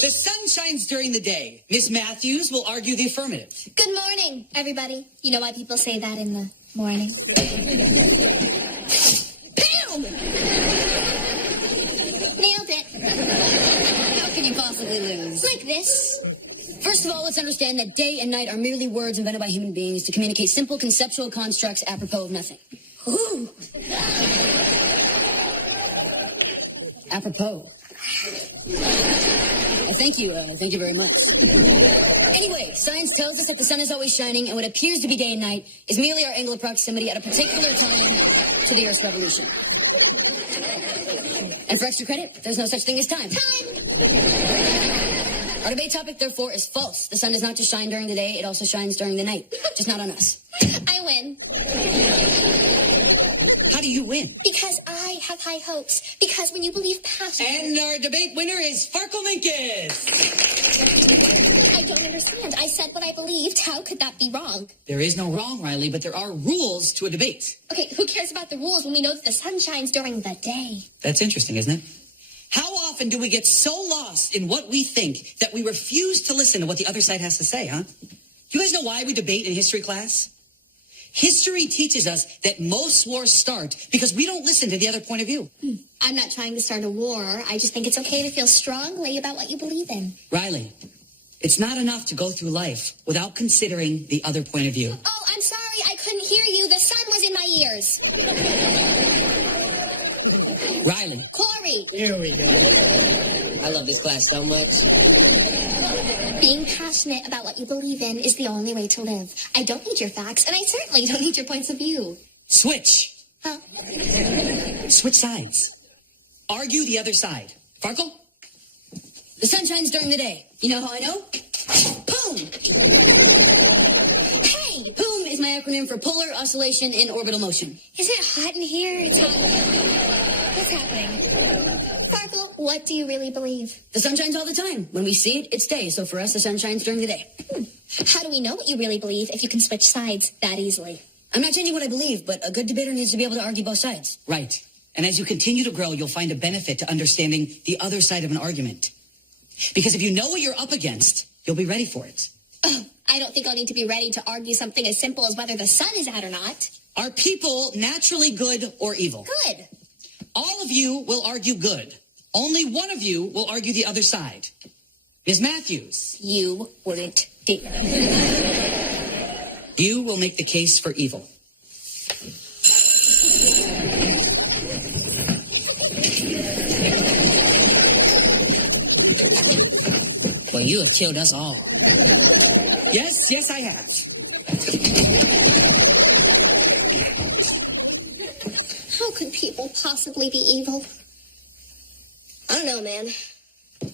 The sun shines during the day. Miss Matthews will argue the affirmative. Good morning, everybody. You know why people say that in the morning? Bam! Nailed it. How can you possibly lose? Like this. First of all, let's understand that day and night are merely words invented by human beings to communicate simple conceptual constructs apropos of nothing. Ooh. Apropos. Thank you very much. Anyway, science tells us that the sun is always shining, and what appears to be day and night is merely our angle of proximity at a particular time to the Earth's revolution. And for extra credit, there's no such thing as time. Our debate topic, therefore, is false. The sun does not just shine during the day, it also shines during the night. Just not on us. I win. How do you win? Because I have high hopes. Because when you believe passionately... And our debate winner is Farkle-Minkus. I don't understand. I said what I believed. How could that be wrong? There is no wrong, Riley, but there are rules to a debate. Okay, who cares about the rules when we know that the sun shines during the day? That's interesting, isn't it? How often do we get so lost in what we think that we refuse to listen to what the other side has to say, huh? You guys know why we debate in history class? History teaches us that most wars start because we don't listen to the other point of view. I'm not trying to start a war. I just think it's okay to feel strongly about what you believe in. Riley, it's not enough to go through life without considering the other point of view. Oh, I'm sorry. I couldn't hear you. The sun was in my ears. Riley. Corey. Here we go. I love this class so much. Being passionate about what you believe in is the only way to live. I don't need your facts, and I certainly don't need your points of view. Switch. Huh? Switch sides. Argue the other side. Farkle? The sun shines during the day. You know how I know? POOM! Hey! POOM is my acronym for Polar Oscillation in Orbital Motion. Is it hot in here? It's hot. What's happening? Farkle, what do you really believe? The sun shines all the time. When we see it, it's day. So for us, the sun shines during the day. How do we know what you really believe if you can switch sides that easily? I'm not changing what I believe, but a good debater needs to be able to argue both sides. Right. And as you continue to grow, you'll find a benefit to understanding the other side of an argument. Because if you know what you're up against, you'll be ready for it. Oh, I don't think I'll need to be ready to argue something as simple as whether the sun is out or not. Are people naturally good or evil? Good. All of you will argue good. Only one of you will argue the other side. Ms. Matthews. You wouldn't dare. You will make the case for evil. Well, you have killed us all. Yes, I have. How could people possibly be evil? I don't know, man. I've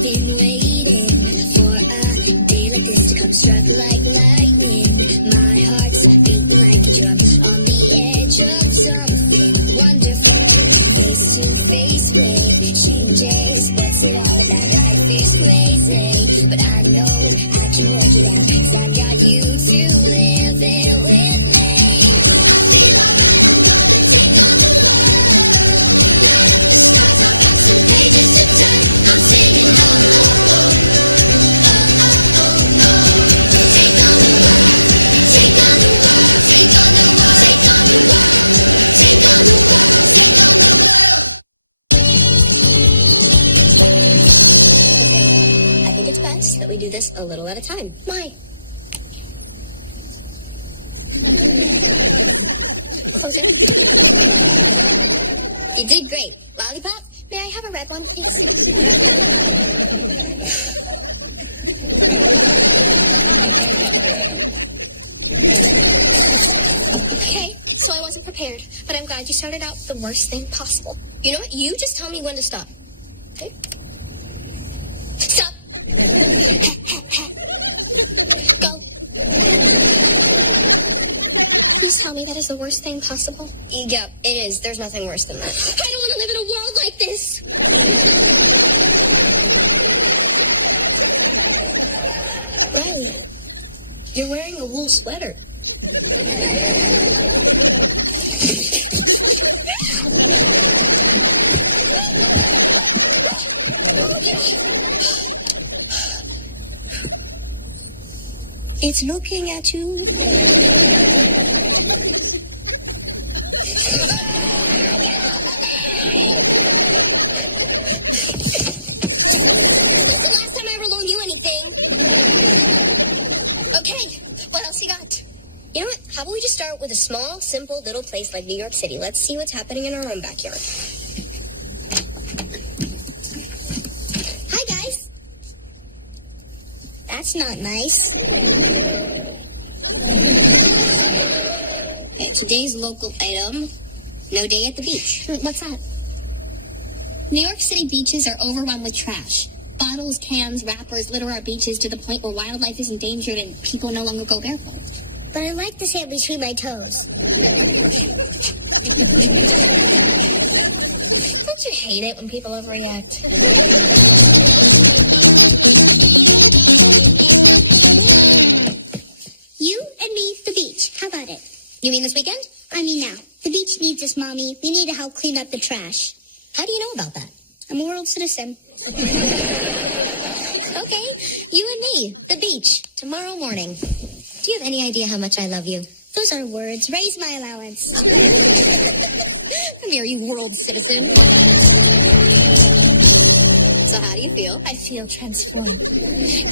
been waiting for a day like this to come struck like lightning. My heart's beating like a drum on the edge of something wonderful. Face to face with changes, what's it all about? Life is crazy, but I know I can work it out. 'Cause I got you to live it with me. I think it's best that we do this a little at a time. Why? Close it. You did great. Lollipop, may I have a red one, please? Okay, so I wasn't prepared, but I'm glad you started out the worst thing possible. You know what? You just tell me when to stop. Okay? Stop. Go. Please tell me that is the worst thing possible. Yeah, it is. There's nothing worse than that. I don't want to live in a world like this. Riley, you're wearing a wool sweater. It's looking at you. That's the last time I ever loaned you anything. Okay, what else you got? You know what? How about we just start with a small, simple little place like New York City? Let's see what's happening in our own backyard. Hi, guys. That's not nice. Okay, today's local item, no day at the beach. What's that? New York City beaches are overrun with trash. Bottles, cans, wrappers litter our beaches to the point where wildlife is endangered and people no longer go barefoot. But I like the sand between my toes. Don't you hate it when people overreact? You and me, the beach. How about it? You mean this weekend? I mean now. The beach needs us, Mommy. We need to help clean up the trash. How do you know about that? I'm a world citizen. Okay, you and me, the beach, tomorrow morning. Do you have any idea how much I love you? Those are words. Raise my allowance. Come here, you world citizen. So how do you feel? I feel transformed.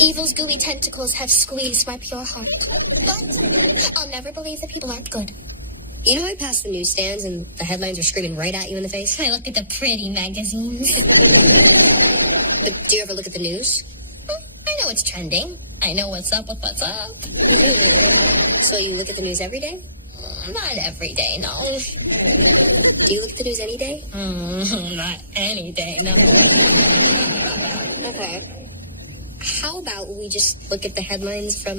Evil's gooey tentacles have squeezed my pure heart. But I'll never believe that people aren't good. You know I pass the newsstands and the headlines are screaming right at you in the face? I look at the pretty magazines. But do you ever look at the news? I know it's trending. I know what's up with what's up. So you look at the news every day? Not every day, no. Do you look at the news any day? Not any day, no. Okay. How about we just look at the headlines from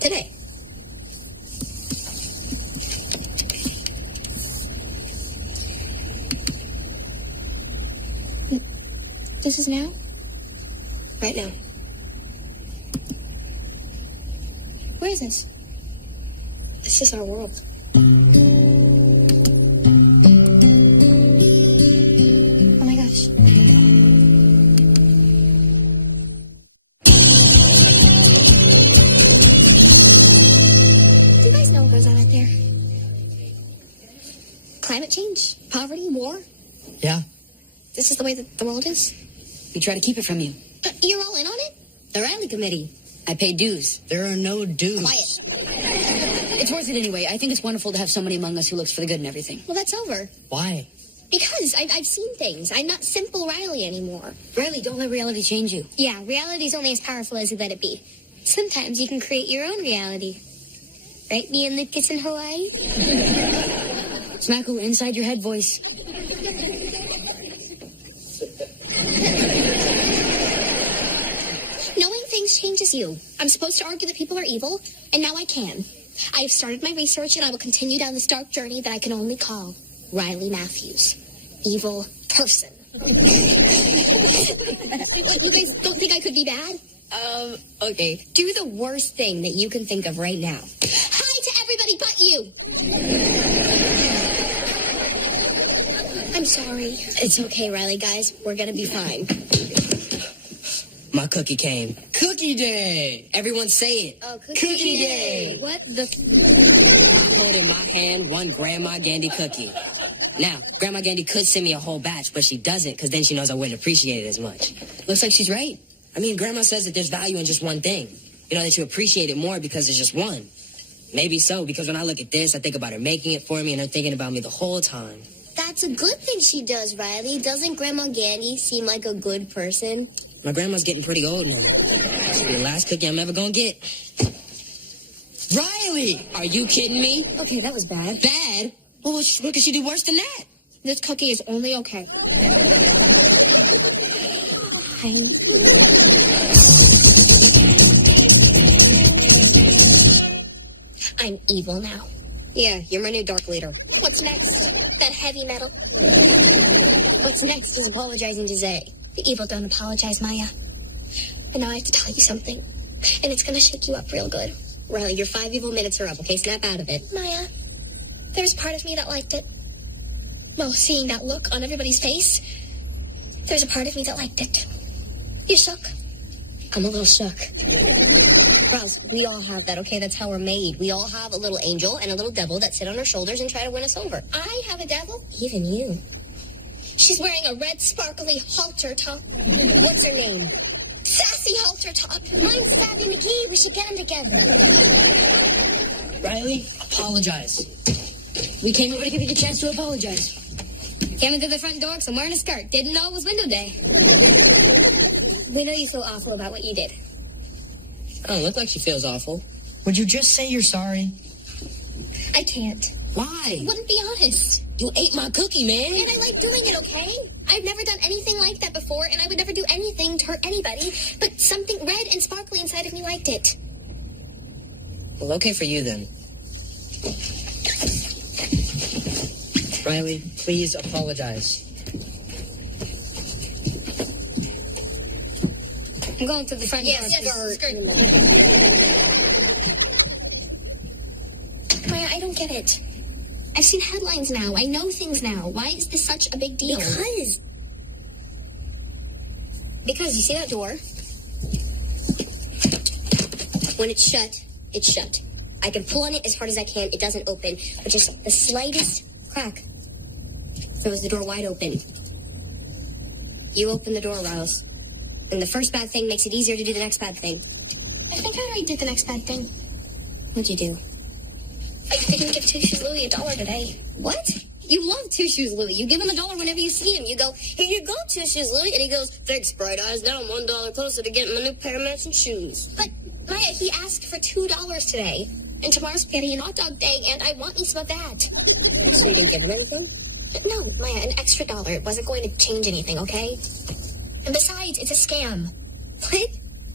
today? This is now? Right now. Where is this? This is our world. Oh my gosh. Do you guys know what goes on out there? Climate change? Poverty? War? Yeah, This is the way that the world is? we try to keep it from you. You're all in on it? The Riley Committee. I pay dues. There are no dues. Quiet. It's worth it anyway. I think it's wonderful to have somebody among us who looks for the good in everything. Well, that's over. Why? Because I've seen things. I'm not simple Riley anymore. Riley, don't let reality change you. Yeah, reality's only as powerful as you let it be. Sometimes you can create your own reality. Right, me and Lucas in Hawaii? Smackle inside your head voice. Knowing things changes you. I'm supposed to argue that people are evil, and now I can. I have started my research, and I will continue down this dark journey that I can only call Riley Matthews. Evil person. What, you guys don't think I could be bad? Okay. Do the worst thing that you can think of right now. Hi to everybody but you! I'm sorry. It's okay, Riley, guys. We're gonna be fine. My cookie came. Cookie day! Everyone say it. Oh, Cookie day! What the... I hold in my hand one Grandma Gandy cookie. Now, Grandma Gandy could send me a whole batch, but she doesn't because then she knows I wouldn't appreciate it as much. Looks like she's right. I mean, Grandma says that there's value in just one thing. You know, that you appreciate it more because it's just one. Maybe so, because when I look at this, I think about her making it for me and her thinking about me the whole time. That's a good thing she does, Riley. Doesn't Grandma Gandy seem like a good person? My grandma's getting pretty old now. This will be the last cookie I'm ever gonna get. Riley! Are you kidding me? Okay, that was bad. Bad? Well, what could she do worse than that? This cookie is only okay. I'm evil now. Yeah, you're my new dark leader. What's next? That heavy metal? What's next is apologizing to Zay. The evil don't apologize, Maya. And now I have to tell you something. And it's gonna shake you up real good. Riley, your 5 evil minutes are up, okay? Snap out of it. Maya, there's part of me that liked it. Well, seeing that look on everybody's face, there's a part of me that liked it. You shook? I'm a little shook. Rouse, we all have that, okay? That's how we're made. We all have a little angel and a little devil that sit on our shoulders and try to win us over. I have a devil? Even you. She's wearing a red sparkly halter top. What's her name? Sassy halter top. Mine's Savvy McGee. We should get them together. Riley, apologize. We came over to give you the chance to apologize. Came into the front door because I'm wearing a skirt. Didn't know it was window day. We know you feel awful about what you did. I don't look like she feels awful. Would you just say you're sorry? I can't. Why? Wouldn't be honest. You ate my cookie, man. And I like doing it, okay? I've never done anything like that before, and I would never do anything to hurt anybody, but something red and sparkly inside of me liked it. Well, okay for you then. Riley, please apologize. I'm going to the front door. Skirt. Maya, I don't get it. I've seen headlines now. I know things now. Why is this such a big deal? Because you see that door? When it's shut, it's shut. I can pull on it as hard as I can. It doesn't open. But just the slightest crack throws the door wide open. You open the door, Rouse. And the first bad thing makes it easier to do the next bad thing. I think I already did the next bad thing. What'd you do? I didn't give Two Shoes Louie $1 today. What? You love Two Shoes Louie. You give him $1 whenever you see him. You go, here you go, Two Shoes Louie. And he goes, thanks, Bright Eyes. Now I'm $1 closer to getting my new pair of matching shoes. But, Maya, he asked for $2 today. And tomorrow's spaghetti and hot dog day, and I want me some of that. So you didn't give him anything? No, Maya, an extra $1. It wasn't going to change anything, okay? And besides, it's a scam. What?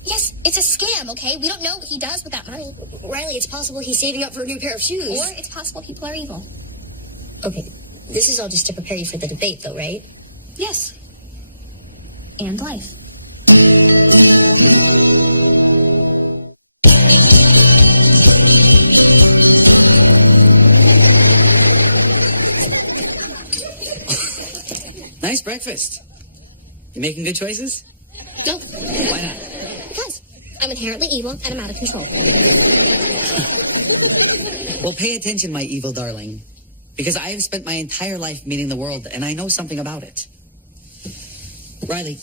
Yes, it's a scam, okay? We don't know what he does with that money. Riley, it's possible he's saving up for a new pair of shoes. Or it's possible people are evil. Okay, this is all just to prepare you for the debate, though, right? Yes. And life. Nice breakfast. You making good choices? No, Why not? because I'm inherently evil and I'm out of control. Well, pay attention, my evil darling. Because I have spent my entire life meeting the world, and I know something about it. Riley,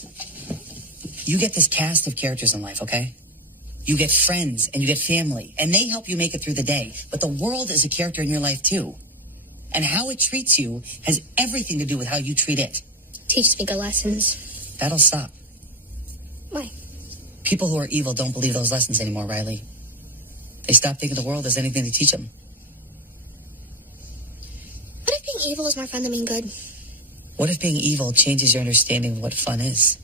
you get this cast of characters in life, okay? You get friends, and you get family, and they help you make it through the day. But the world is a character in your life, too. And how it treats you has everything to do with how you treat it. Teaches me good lessons. That'll stop. Why? People who are evil don't believe those lessons anymore, Riley. They stop thinking the world has anything to teach them. What if being evil is more fun than being good? What if being evil changes your understanding of what fun is?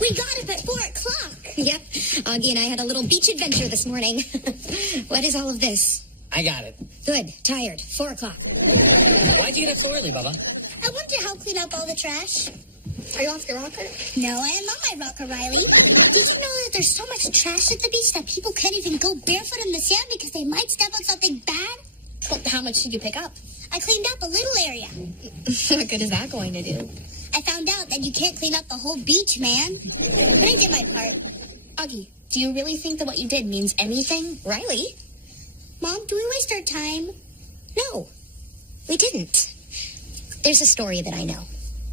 We got up at 4 o'clock. Yep, Augie and I had a little beach adventure this morning. What is all of this? I got it. Good, tired, 4 o'clock. Why'd you get up so early, Bubba? I want to help clean up all the trash. Are you off your rocker? No, I am on my rocker, Riley. Did you know that there's so much trash at the beach that people can't even go barefoot in the sand because they might step on something bad? Well, how much did you pick up? I cleaned up a little area. What good is that going to do? I found out that you can't clean up the whole beach, man. But I did my part. Augie, do you really think that what you did means anything? Riley? Mom, do we waste our time? No, we didn't. There's a story that I know.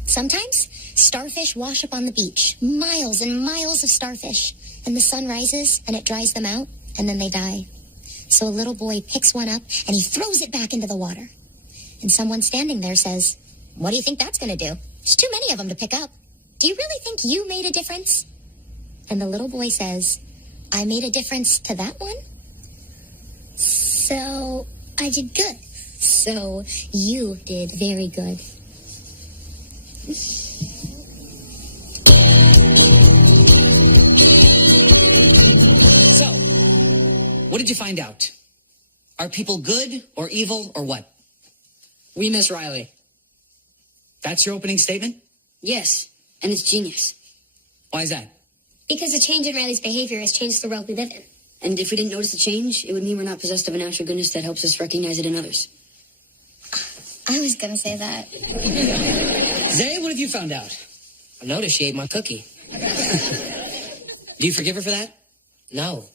Sometimes starfish wash up on the beach, miles and miles of starfish, and the sun rises and it dries them out, and then they die. So a little boy picks one up and he throws it back into the water. And someone standing there says, "What do you think that's going to do? There's too many of them to pick up. Do you really think you made a difference?" And the little boy says, "I made a difference to that one?" So, I did good. So you did very good. So, what did you find out? Are people good or evil or what? We miss Riley. That's your opening statement? Yes, and it's genius. Why is that? Because the change in Riley's behavior has changed the world we live in. And if we didn't notice the change, it would mean we're not possessed of a natural goodness that helps us recognize it in others. I was gonna say that. Zay, what have you found out? I noticed she ate my cookie. Do you forgive her for that? No.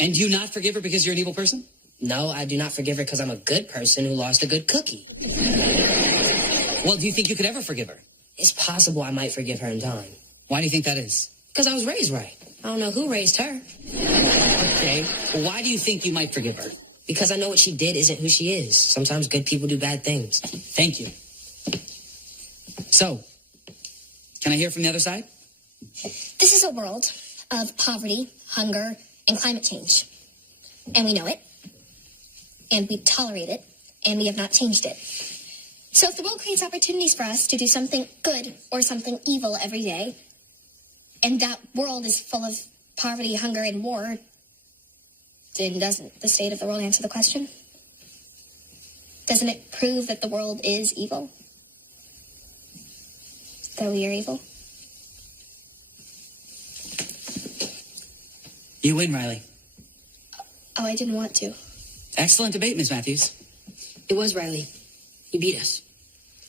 And do you not forgive her because you're an evil person? No, I do not forgive her because I'm a good person who lost a good cookie. Well, do you think you could ever forgive her? It's possible I might forgive her in time. Why do you think that is? Because I was raised right. I don't know who raised her. Okay. Well, why do you think you might forgive her? Because I know what she did isn't who she is. Sometimes good people do bad things. Thank you. So, can I hear from the other side? This is a world of poverty, hunger, and climate change. And we know it. And we tolerate it. And we have not changed it. So if the world creates opportunities for us to do something good or something evil every day, and that world is full of poverty, hunger, and war, then doesn't the state of the world answer the question? Doesn't it prove that the world is evil? That we are evil? You win, Riley. Oh, I didn't want to. Excellent debate, Ms. Matthews. It was Riley. He beat us.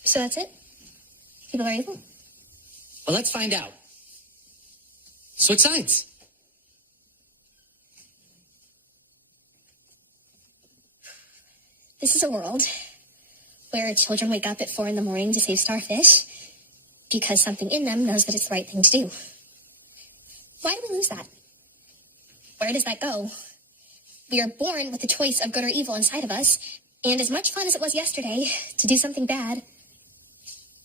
So that's it? People are evil? Well, let's find out. Switch sides. This is a world where children wake up at 4 a.m. to save starfish because something in them knows that it's the right thing to do. Why do we lose that? Where does that go? We are born with the choice of good or evil inside of us, and as much fun as it was yesterday to do something bad,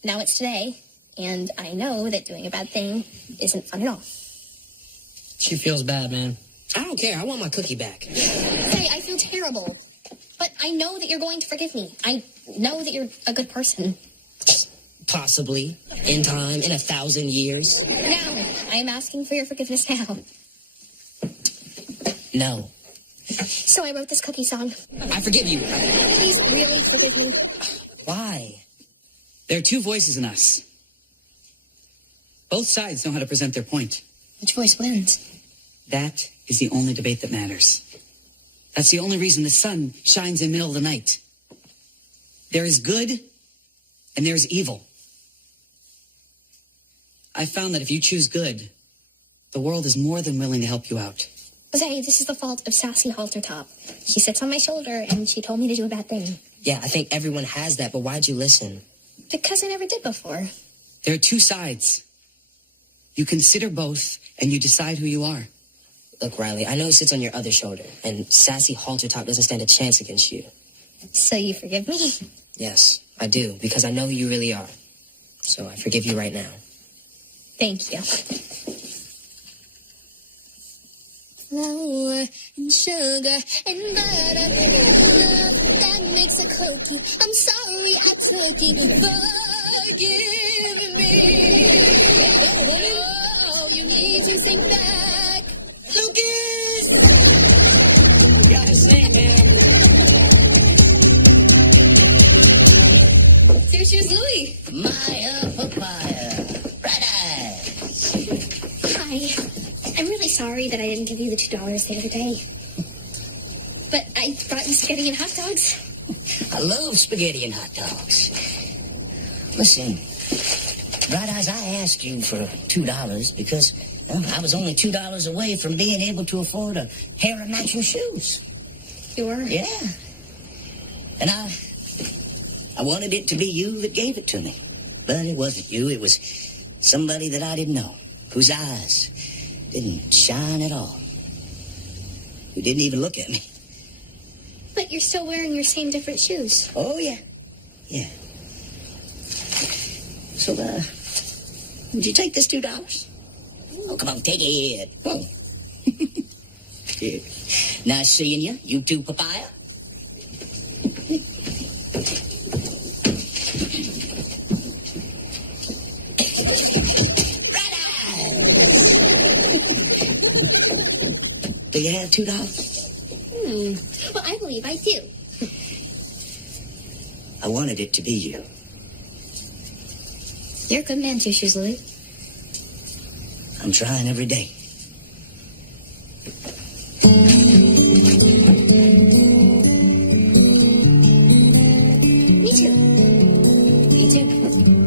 now it's today, and I know that doing a bad thing isn't fun at all. She feels bad, man. I don't care. I want my cookie back. Hey, I feel terrible, but I know that you're going to forgive me. I know that you're a good person. Possibly. In time. In 1,000 years. Now, I am asking for your forgiveness now. No. So I wrote this cookie song. I forgive you. Please really forgive me. Why? There are two voices in us. Both sides know how to present their point. Which voice wins? That is the only debate that matters. That's the only reason the sun shines in the middle of the night. There is good and there is evil. I found that if you choose good, the world is more than willing to help you out. Jose, this is the fault of Sassy Haltertop. She sits on my shoulder and she told me to do a bad thing. Yeah, I think everyone has that, but why'd you listen? Because I never did before. There are two sides. You consider both and you decide who you are. Look, Riley, I know it sits on your other shoulder, and Sassy Haltertop doesn't stand a chance against you. So you forgive me? Yes, I do, because I know who you really are. So I forgive you right now. Thank you. Flour and sugar and butter, love that makes a cookie. I'm sorry I took it. Forgive me. Oh, you need to think back. Lucas! Gotta see him. There she is, Louie. Maya papaya. Red eyes. Hi. I'm really sorry that I didn't give you the $2 the other day. But I brought you spaghetti and hot dogs. I love spaghetti and hot dogs. Listen, Bright Eyes, I asked you for $2 because I was only $2 away from being able to afford a pair of matching shoes. You were? Yeah. And I wanted it to be you that gave it to me. But it wasn't you. It was somebody that I didn't know, whose eyes didn't shine at all, who didn't even look at me. But you're still wearing your same different shoes. Oh, yeah. Yeah. So, would you take this $2? Oh, come on, take it. Oh. Yeah. Nice seeing you. You too, papaya. Do you have $2? Well, I believe I do. I wanted it to be you. You're a good man, Two Shoes Louie. I'm I'm trying every day. Me too. Me too.